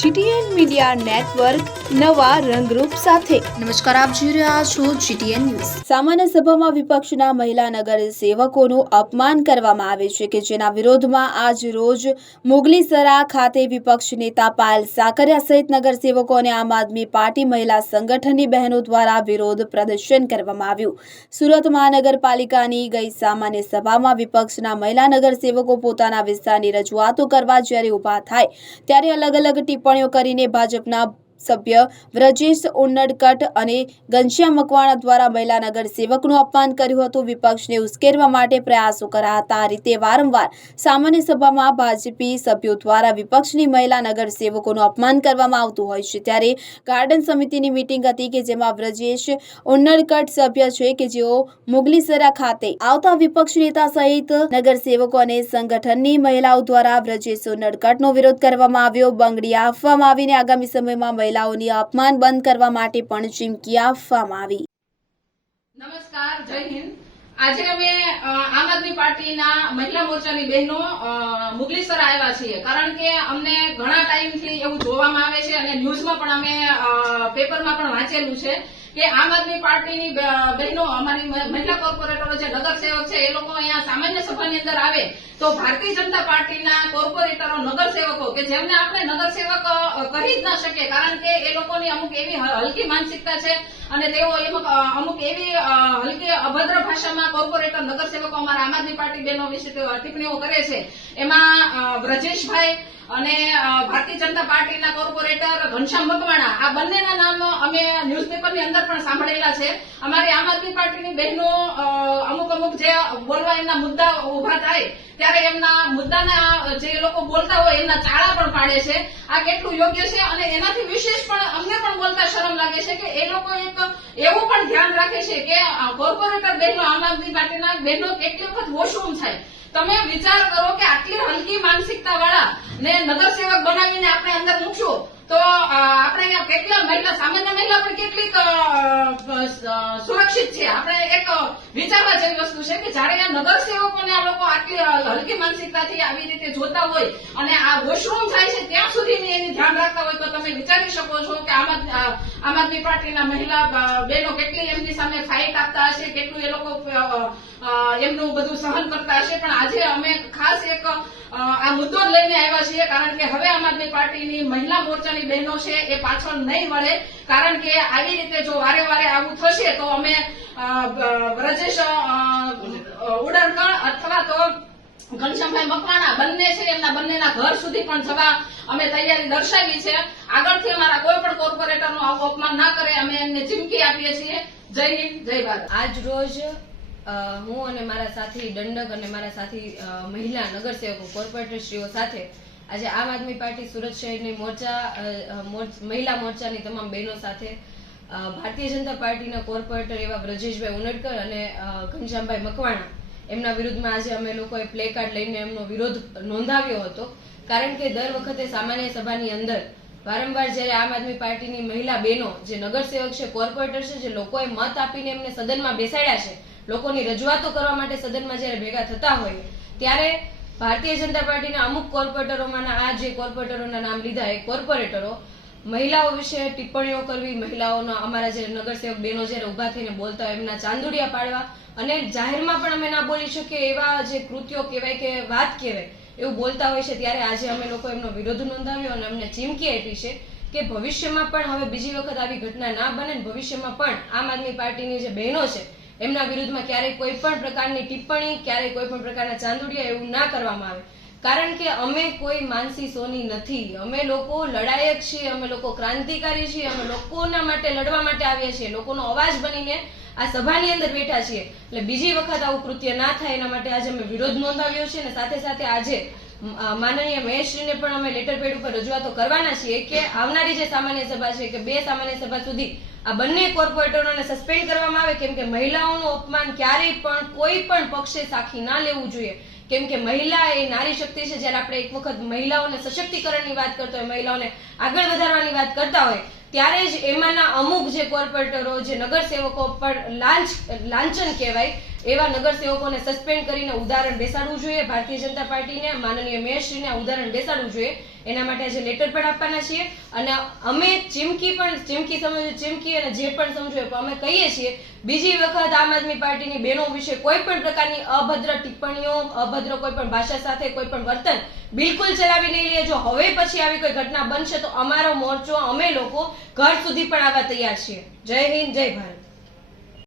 GTN media network નવા રંગરૂપ સાથે. નમસ્કાર આપ જોઈ રહ્યા છો જીટીએન ન્યૂઝ. સામાન્ય સભામાં વિપક્ષના મહિલા નગર સેવકોનું અપમાન કરવામાં આવે છે કે જેના વિરોધમાં આજ રોજ મુગલીસરા ખાતે વિપક્ષ નેતા પાયલ સાકરિયા સહિત નગરસેવકો અને આમ આદમી પાર્ટી મહિલા સંગઠનની બહેનો દ્વારા વિરોધ પ્રદર્શન કરવામાં આવ્યું. સુરત મહાનગરપાલિકાની ગઈ સામાન્ય સભામાં વિપક્ષના મહિલા નગર સેવકો પોતાના વિસ્તારની રજૂઆતો કરવા જ્યારે ઊભા થાય ત્યારે અલગ અલગ ટિપ્પણીઓ કરીને ભાજપના સભ્ય વ્રજેશ ઉન્નડકટ અને ઘનશ્યામ મકવાણા દ્વારા મહિલા નગર સેવકનું અપમાન કર્યું હતું. વિપક્ષને ઉશ્કેરવા માટે પ્રયાસો કર્યા હતા. આ રીતે વારંવાર સામાન્ય સભામાં ભાજપી સભ્યો દ્વારા વિપક્ષની મહિલા નગર અપમાન કરવામાં આવતું હોય છે. ત્યારે ગાર્ડન સમિતિની મીટિંગ હતી કે જેમાં વ્રજેશ ઉન્નડકટ સભ્ય છે કે જેઓ મુગલીસરા ખાતે આવતા વિપક્ષ નેતા સહિત નગર સેવકો અને સંગઠનની મહિલાઓ દ્વારા વ્રજેશ ઉન્નડકટનો વિરોધ કરવામાં આવ્યો. બંગડી આપવામાં આવીને આગામી સમયમાં મહિલાઓની અપમાન બંધ કરવા માટે પણ ચીમકી આપવામાં આવી. નમસ્કાર, જય હિન્દ. આજે અમે આમ આદમી પાર્ટીના મહિલા મોરચાની બહેનો મુગલીસર આવ્યા છીએ. કારણ કે અમને ઘણા ટાઈમથી એવું જોવામાં આવે છે અને ન્યૂઝમાં પણ અમે પેપરમાં પણ વાંચેલું છે. કે આમ આદમી પાર્ટીની બહેનો, અમારી મહિલા કોર્પોરેટરો જે નગર સેવક છે, એ લોકો અહીંયા સામાન્ય સભાની અંદર આવે તો ભારતીય જનતા પાર્ટીના કોર્પોરેટરો, નગર સેવકો, કે જેમને આપણે નગર સેવક કહી જ ના શકીએ, કારણ કે એ લોકોની અમુક એવી હલકી માનસિકતા છે અને તેઓ અમુક એવી હલકી અભદ્ર ભાષામાં કોર્પોરેટર, નગર સેવકો અમારા આમ આદમી પાર્ટી બહેનો વિશે તેઓ ટિપ્પણીઓ કરે છે. એમાં બ્રજેશભાઈ અને ભારતીય જનતા પાર્ટીના કોર્પોરેટર ઘનશ્યામ મકવાણા, આ બંનેના નામ અમે ન્યૂઝપેપરની અંદર પણ સાંભળેલા છે. અમારી આમ આદમી પાર્ટીની બહેનો અમુક અમુક જે બોલવા એમના મુદ્દા ઊભા થાય, ત્યારે એમના મુદ્દાના જે લોકો બોલતા હોય, એમના ચાળા પણ પાડે છે. આ કેટલું યોગ્ય છે અને એનાથી વિશેષ પણ અમને પણ બોલતા શરમ લાગે છે કે એ લોકો એક એવું પણ ધ્યાન રાખે છે કે કોર્પોરેટર બહેનો, આમ આદમી પાર્ટીના બહેનો કેટલી વખત વોશરૂમ થાય. તમે વિચાર કરો કે આટલી હલકી માનસિકતા વાળા ને નગર સેવક બનાવીને આપણે અંદર મૂકશું. તો આપણે અહીંયા કેટલા મહિલા, સામાન્ય મહિલા પણ કેટલીક સુરક્ષિત છે. આપણે એક વિચારવા જેવી વસ્તુ છે કે જ્યારે આ નગર સેવકોને આ લોકો આટલી હલકી માનસિકતાથી આવી રીતે જોતા હોય અને આ વોશરૂમ થાય છે, ત્યાં સુધી એની ધ્યાન રાખતા હોય તો તમે વિચારી શકો છો કે આમાં આમ આદમી પાર્ટીના મહિલા બહેનો કેટલી એમની સામે ફાઇટ આપતા હશે કેટલું એ લોકો એમનું બધું સહન કરતા હશે. પણ આજે અમે ખાસ એક આ મુદ્દો લઈને આવ્યા છીએ કારણ કે હવે આમ આદમી પાર્ટીની મહિલા મોરચાની બહેનો છે એ પાછળ નહીં મળે કારણ કે આવી રીતે જો વારે વારે આવું થશે તો અમે બ્રજેશ અ, અથવા તો ઘનશ્યામભાઈ મકવાણા, બંને છે, એમના બંનેના ઘર સુધી પણ જવા અમે તૈયારી દર્શાવી છે. આગળથી અમારા કોઈ પણ કોર્પોરેટરનું આવું અપમાન ના કરે, અમે એમને ચીમકી આપીએ છીએ. જય હિન્દ, જય ભારત. આજ રોજ હું અને મારા સાથી દંડક અને મારા સાથી મહિલા નગરસેવકો, કોર્પોરેટરશ્રીઓ સાથે આજે આમ આદમી પાર્ટી, સુરત શહેરની મોરચા મહિલા મોરચાની તમામ બહેનો સાથે ભારતીય જનતા પાર્ટીના કોર્પોરેટર એવા બ્રજેશભાઈ ઉનડકર અને ઘનશ્યામભાઈ મકવાણા એમના વિરુદ્ધમાં આજે અમે લોકોએ પ્લે કાર્ડ લઈને એમનો વિરોધ નોંધાવ્યો હતો. કારણ કે દર વખતે સામાન્ય સભાની અંદર વારંવાર જ્યારે આમ આદમી પાર્ટીની મહિલા બહેનો, જે નગરસેવક છે કોર્પોરેટર છે, જે લોકોએ મત આપીને એમને સદનમાં બેસાડ્યા છે, લોકોની રજૂઆતો કરવા માટે સદનમાં જ્યારે ભેગા થતા હોય, ત્યારે ભારતીય જનતા પાર્ટીના અમુક કોર્પોરેટરોમાંના આ જે કોર્પોરેટરોના નામ લીધા, એ કોર્પોરેટરો મહિલાઓ વિશે ટિપ્પણીઓ કરવી, મહિલાઓનો અમારા જે નગરસેવક બહેનો જ્યારે ઊભા થઈને બોલતા હોય, એમના ચાંદુડિયા પાડવા અને જાહેરમાં પણ અમે ના બોલી શકીએ એવા જે કૃત્યો કહેવાય કે વાત કહેવાય, એવું બોલતા હોય છે, ત્યારે આજે અમે લોકો એમનો વિરોધ નોંધાવ્યો અને અમને ચીમકી આપી છે કે ભવિષ્યમાં પણ હવે બીજી વખત આવી ઘટના ના બને ભવિષ્યમાં પણ આમ આદમી પાર્ટીની જે બહેનો છે, એમના વિરુદ્ધમાં ક્યારેય કોઈ પણ પ્રકારની ટિપ્પણી, ક્યારેય કોઈ પણ પ્રકારના ચાંદુડિયા એવું ના કરવામાં આવે. કારણ કે અમે કોઈ માનસી સોની નથી. અમે લોકો લડાયક છીએ, અમે લોકો ક્રાંતિકારી છીએ, અમે લોકોના માટે લડવા માટે આવ્યા છીએ, લોકોનો અવાજ બનીને આ સભાની અંદર બેઠા છીએ. એટલે બીજી વખત આવું કૃત્ય ના થાય એના માટે આજે અમે વિરોધ નોંધાવ્યો છે અને સાથે સાથે આજે માનનીય મહેશજીને પણ અમે લેટર પેડ ઉપર રજૂઆતો કરવાના છીએ કે આવનારી જે સામાન્ય સભા છે કે બે સામાન્ય સભા સુધી આ બંને કોર્પોરેટરોને સસ્પેન્ડ કરવામાં આવે, કેમ કે મહિલાઓનું અપમાન ક્યારેય પણ કોઈ પણ પક્ષે સાખી ના લેવું જોઈએ. કેમ કે મહિલા એ નારી શક્તિ છે, જ્યારે આપણે એક વખત મહિલાઓને સશક્તિકરણની વાત કરતા હોય, મહિલાઓને આગળ વધારવાની વાત કરતા હોય, ત્યારે જ એમાંના અમુક જે કોર્પોરેટરો, જે નગરસેવકો પર લાંચ, લાંચન કહેવાય, એવા નગરસેવકોને સસ્પેન્ડ કરીને ઉદાહરણ બેસાડવું જોઈએ. ભારતીય જનતા પાર્ટીને માનનીય મેયરશ્રીને ઉદાહરણ બેસાડવું જોઈએ. એના માટે આજે લેટર પણ આપવાના છીએ. અને અમે ચીમકી પણ, ચીમકી સમજો ચીમકી અને જે પણ સમજો એ અમે કહીએ છીએ. બીજી વખત આમ આદમી પાર્ટીની બહેનો વિશે કોઈ પણ પ્રકારની અભદ્ર ટિપ્પણીઓ, અભદ્ર કોઈ પણ ભાષા સાથે કોઈ પણ વર્તન બિલકુલ ચલાવી નહીં લઈએ જો હવે પછી આવી કોઈ ઘટના બનશે તો અમારો મોરચો, અમે લોકો ઘર સુધી પણ આવવા તૈયાર છીએ. જય હિન્દ, જય ભારત.